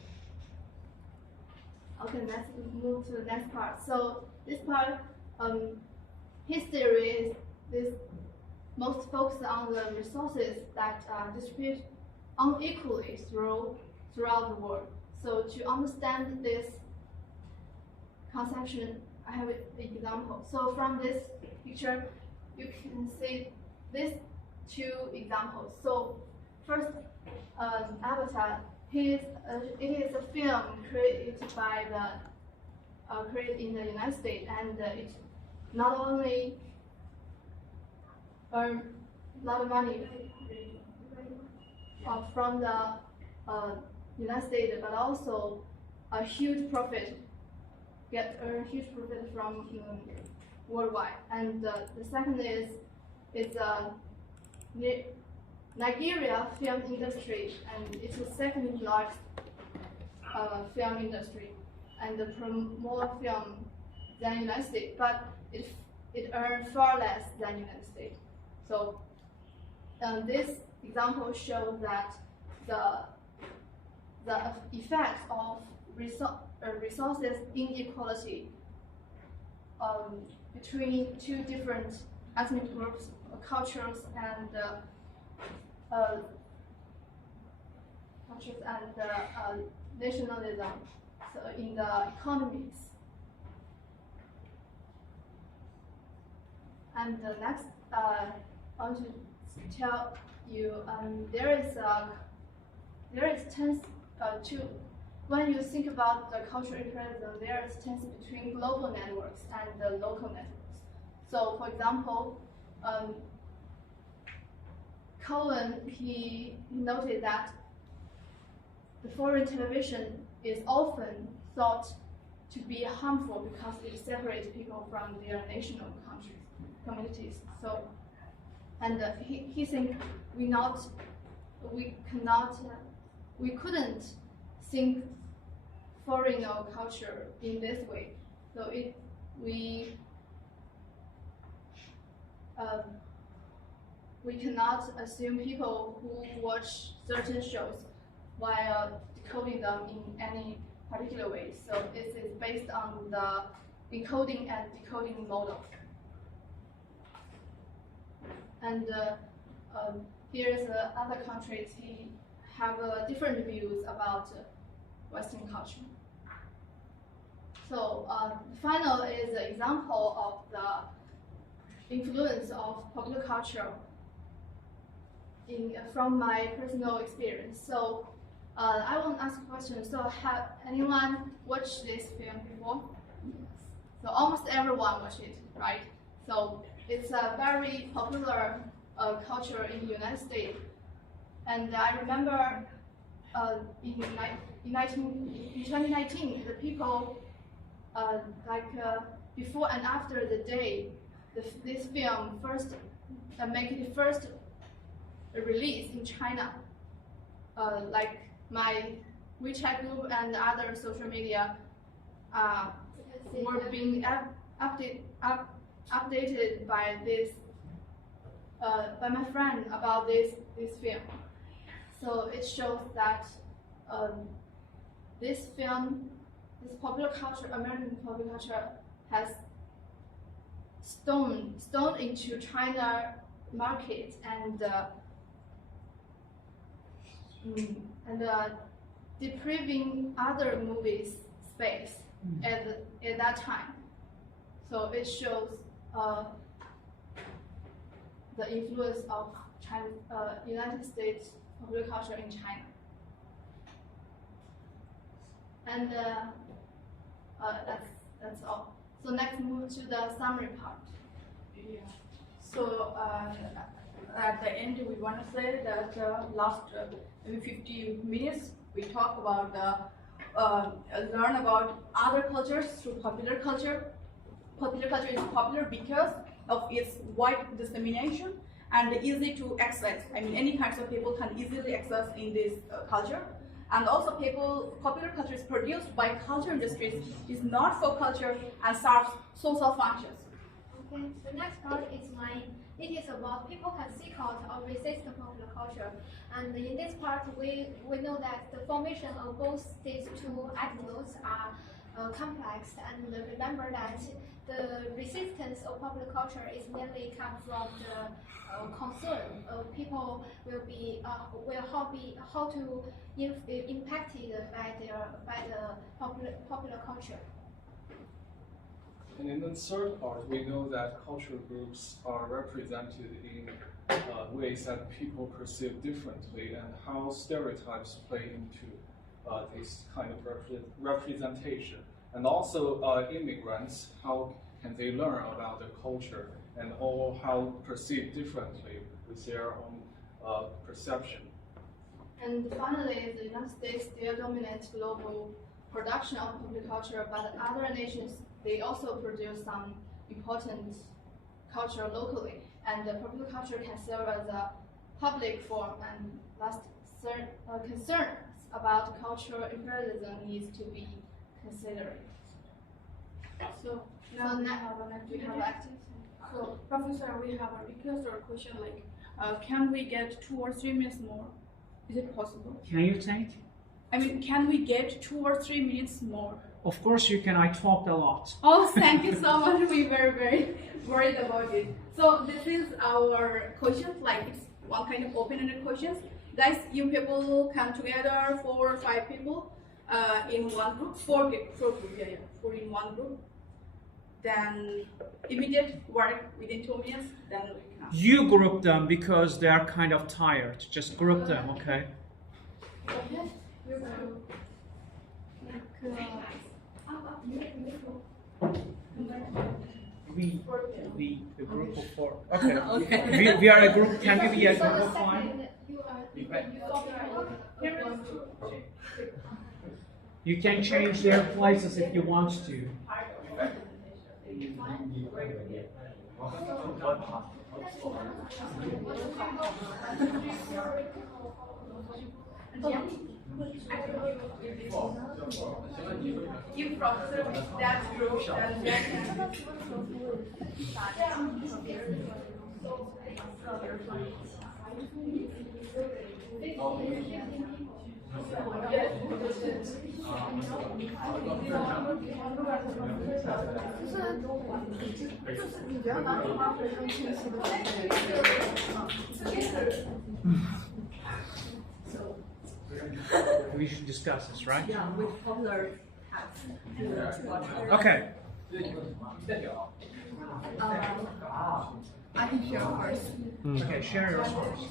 Okay, let's move to the next part. So this part, his theory is this most focused on the resources that distribute unequally throughout the world. So to understand this conception, I have an example. So from this picture, you can see these two examples. So first, Avatar. It is a film created by created in the United States, and it not only earned a lot of money from the United States, but also a huge profit, earn huge profit from worldwide. And the second is Nigeria film industry, and it's the second largest film industry, and more film than United States, but it earned far less than United States. So this example shows that the effect of resources inequality between two different ethnic groups, cultures, and nationalism, so in the economies. And next, I want to tell you there is tense when you think about the cultural imperialism, there is tension between global networks and the local networks. So, for example, Cohen, he noted that the foreign television is often thought to be harmful because it separates people from their national communities. So, and he thinks we couldn't think foreign culture in this way. So we cannot assume people who watch certain shows while decoding them in any particular way. So this is based on the encoding and decoding model. And here's other countries. He have different views about Western culture. So final is an example of the influence of popular culture from my personal experience. So I want to ask a question. So have anyone watched this film before? So almost everyone watched it, right? So it's a very popular culture in the United States. And I remember in 2019, the people before and after the day this film make it first release in China, like my WeChat group and other social media were being updated by my friend about this film. So it shows that this film, this popular culture, American popular culture, has stoned into China market and depriving other movies space at that time. So it shows the influence of United States popular culture in China. And that's all. So next, move to the summary part. Yeah. So at the end, we want to say that last maybe 50 minutes we talk about learn about other cultures through popular culture. Popular culture is popular because of its wide dissemination and easy to access. I mean, any kinds of people can easily access in this culture. And also popular culture is produced by culture industries, is not for culture and serves social functions. Okay, the next part is my It is about people can seek out or resist the popular culture. And in this part, we know that the formation of both these two attitudes are complex. And remember that the resistance of popular culture is mainly come from the concern of people will be how to impacted by the popular culture. And in the third part, we know that cultural groups are represented in ways that people perceive differently, and how stereotypes play into this kind of representation. And also immigrants, how can they learn about the culture and all how perceived differently with their own perception. And finally, the United States still dominates global production of popular culture, but other nations, they also produce some important culture locally. And the popular culture can serve as a public forum, and last concerns about cultural imperialism needs to be considered. So So now we have active. So, Professor, we have a request or a question like, can we get 2 or 3 minutes more? Is it possible? Can you take? I mean, can we get 2 or 3 minutes more? Of course you can. I talked a lot. Oh, thank you so much. We were very worried about it. So this is our questions, like it's one kind of open-ended questions. Guys, you people come together, 4 or 5 people in one group, 4 in one group. Then immediate work within 2 minutes, then we can. You group them because they are kind of tired. Just group them, okay? Okay. We a group of 4. Okay. Okay. We are a group. Can we be a group of 5? You can change their places if you want to. Give professor that group and then We should discuss this, right? yeah, with popular hats. Okay. I can share first. Okay, share yours first.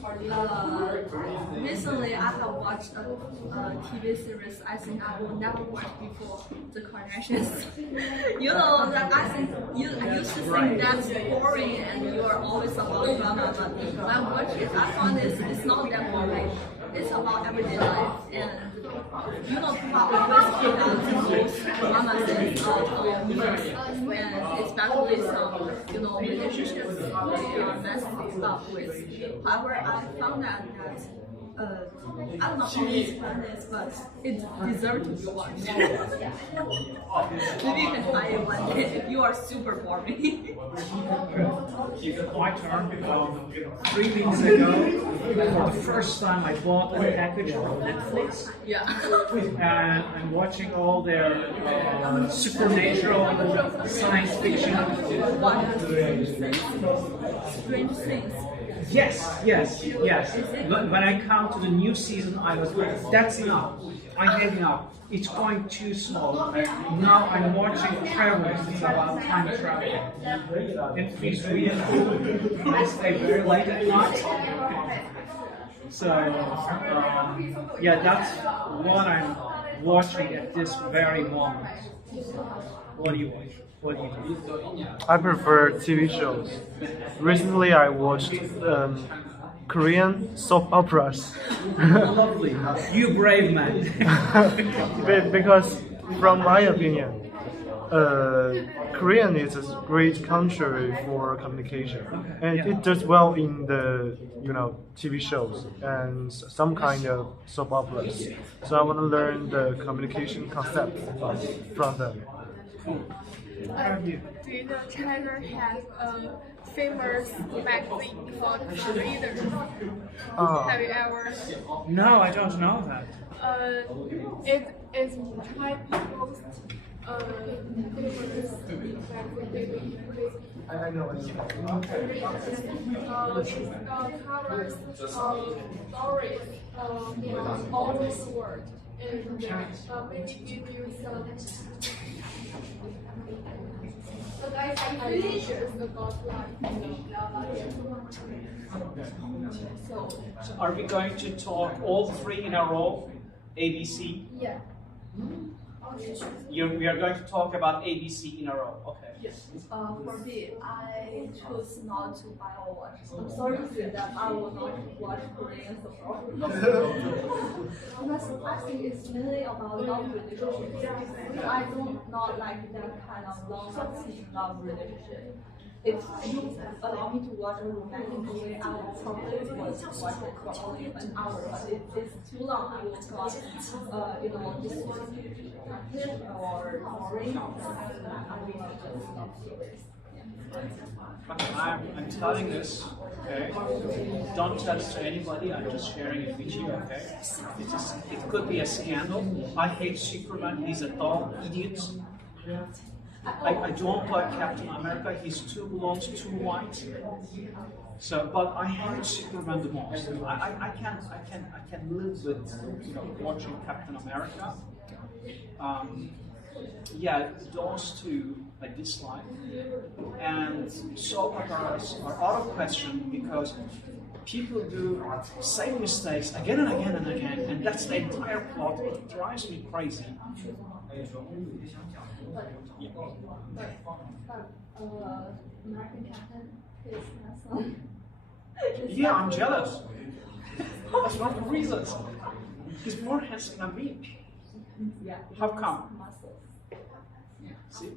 Recently, I have watched a TV series I think I will never watch before, The Kardashians. You know that I think you used to think that's boring and you are always about drama, but when I watch it, I found it's not that boring. It's about everyday life, and you know, probably always keep out those drama things of news, and especially some, you know, relationships they are messing up with. However, I found that I don't know how to explain this, but it deserves to be watched. Maybe you can try it one day if you are super boring. My turn. 3 weeks ago, for the first time, I bought a package from Netflix. Yeah. And I'm watching all their supernatural science fiction. Strange things. Yes. When I come to the new season, I was like, that's enough. I'm giving up. It's going too slow. Now I'm watching Travelers. It's about time travel. It feels weird. I stay very late at night. So, yeah, that's what I'm watching at this very moment. What do you watch? What do you do? I prefer TV shows. Recently, I watched Korean soap operas. Lovely. You brave man. Because, from my opinion, Korean is a great country for communication, and it does well in the TV shows and some kind of soap operas. So I want to learn the communication concept from them. Cool. What have you? Do you know China has a famous magazine called Reader? Have you ever? No, I don't know that. It is China most famous magazine. I know. It covers stories all over the world and maybe give you some ideas about life. So are we going to talk all three in a row? ABC? Yeah. We are going to talk about ABC in a row. Okay. Yes. For me, I choose not to buy or watch. I'm sorry to say that I will not watch Korean so far. Because I think it's really about love relationship. I do not like that kind of long-lasting love relationship. If you allow me to watch a romantic movie, I will probably watch it for only an hour. But if it's too long, I will not, disappointed or boring. I will just stop series. I'm telling this, okay? Don't tell it to anybody, I'm just sharing it with you, okay? It could be a scandal. I hate Superman, he's a dumb idiot. I don't like Captain America, he's too blonde, too white. So, but I hate Superman the most. I can live with watching Captain America. Yeah, those two I dislike, and soap operas are out of question because people do same mistakes again and again and again, and that's the entire plot. It drives me crazy. American Captain is handsome. Yeah, I'm jealous. That's one of the reasons. He's more handsome than me. Yeah. How come? See?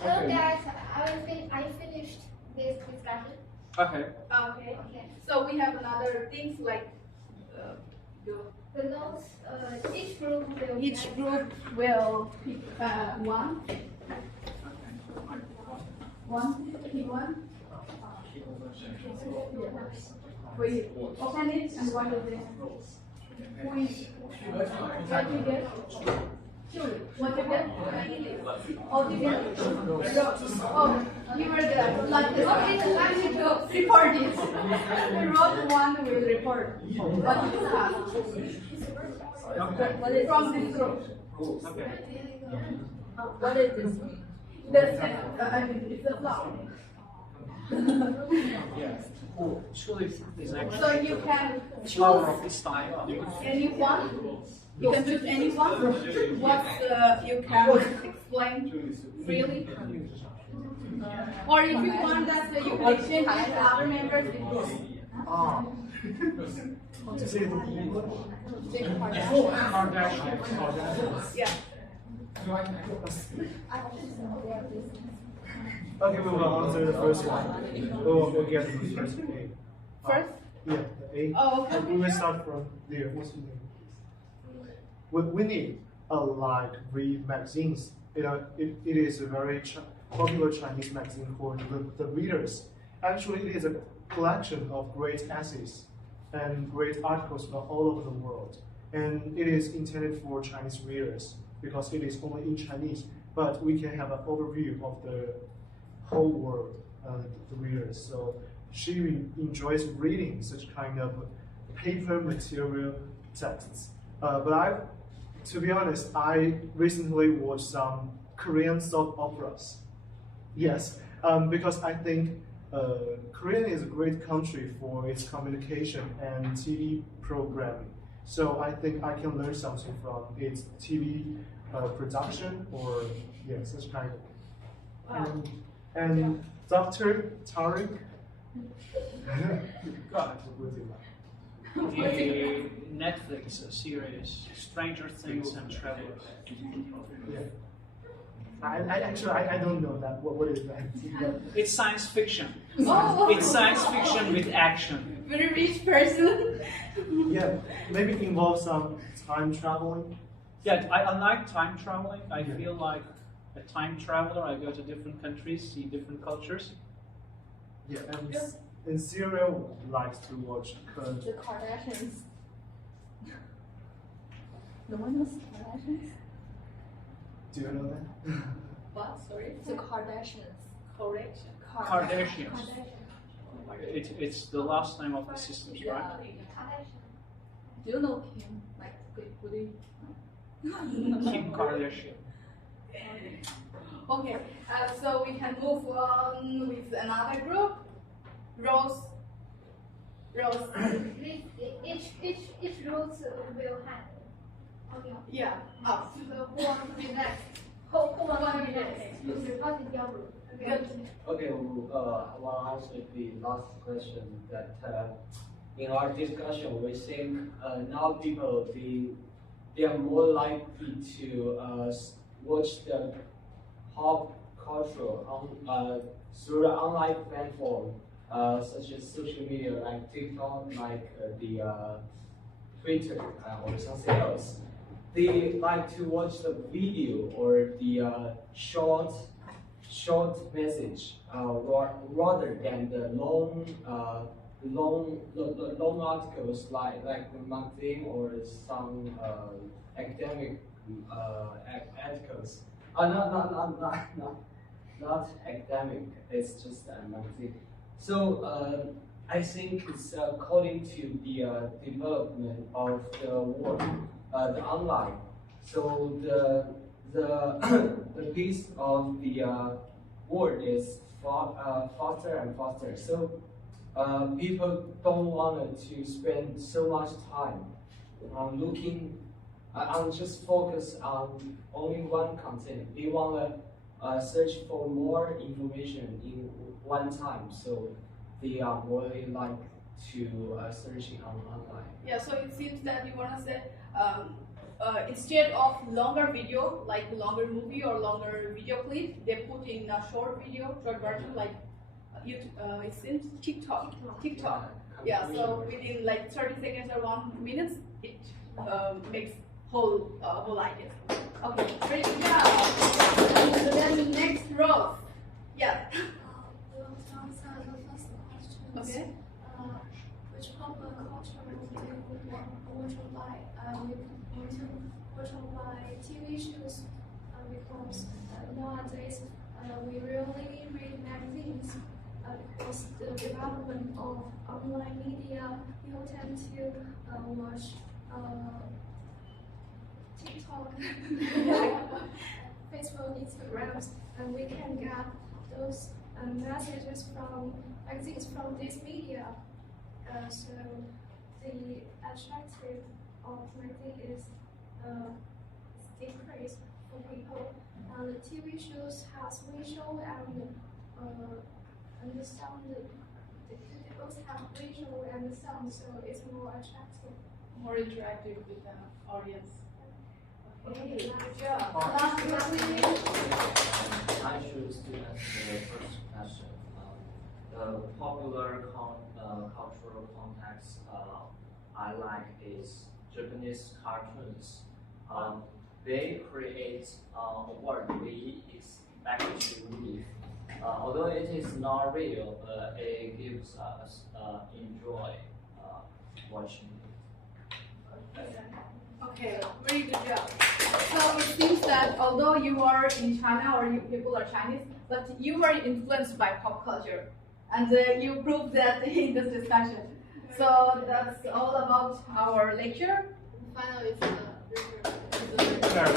Hello guys, I finished this discussion. Okay. Okay. So we have another things like The notes, each group will pick one. Pick one. We open it and what is it? What you get? What you get? Oh, you get? Oh, you were there. Like this. Okay, so I need to report this. We wrote one, we will report. What you have? From this group. Okay. What is this? It's a flower. Yeah. Oh, actually, it's actually So you can flower of choose this style. anyone. You can choose anyone. What you can explain freely. Or if you want that, you can exchange with other members. Yeah. Okay, we will answer the first one. We'll get to the first A. First? Yeah, the A. Oh, okay. We will start from there. What's your name? We need read magazines. It is a very popular Chinese magazine called the Readers. Actually, it is a collection of great essays and great articles from all over the world. And it is intended for Chinese readers because it is only in Chinese. But we can have an overview of the whole world, the readers. So she enjoys reading such kind of paper material texts. But to be honest, I recently watched some Korean soap operas. Yes, because I think Korea is a great country for its communication and TV programming. So I think I can learn something from its TV production or such kind of. And Dr. Tariq. The Netflix series Stranger Things and Travelers. Yeah. I don't know that. What is that? It's science fiction. Oh. It's science fiction with action. Very rich person. Yeah, maybe involve some time traveling. Yeah, I like time traveling. I feel like a time traveler. I go to different countries, see different cultures. Yeah, and Serial likes to watch The Kardashians. The one was Kardashians? Do you know that? What? Sorry? The Kardashians. Correction. Kardashians. It's the last name of the sisters, right? Do you know Kim? Like, would you? Kim Kardashian. Okay, so we can move on with another group. Rose. Each rose will have. Okay. Yeah. Up. So who wants to be next? Who wants to be next? Good. Okay, well, answer the last question that in our discussion, we think now people they are more likely to watch the pop culture through the online platform such as social media like TikTok, like the Twitter or something else. They like to watch the video or the short message rather than the long articles like the magazine or some academic articles. Not academic. It's just a magazine. So I think it's according to the development of the world, the online. So the pace of the world is faster and faster. So people don't want to spend so much time on looking, on just focus on only one content. They want to search for more information in one time. So they are more like to searching online. Yeah, so it seems that you want to say instead of longer video, like longer movie or longer video clip, they put in a short version like YouTube, it seems TikTok. Yeah, so within like 30 seconds or 1 minute, it makes whole idea. Okay, great job. So then next row. Yeah. We'll answer the first question. Okay. Which popular culture do you want to buy? We want to buy TV shows because nowadays we rarely read magazines because the development of online media, people tend to watch TikTok, Facebook, Instagrams, and we can get those messages from magazines from this media. So the attractive of magazine is decreased for people. The TV shows has visual and the sound. They both have visual and sound, so it's more attractive. More interactive with the audience. Okay, good job. I choose to answer the first question. The popular cultural context I like is Japanese cartoons. They create a world we expect to live. Although it is not real, it gives us enjoy watching it. Okay, very good job. So it seems that although you are in China or you people are Chinese, but you were influenced by pop culture, and you proved that in this discussion. So that's all about our lecture. Finally, it's the Very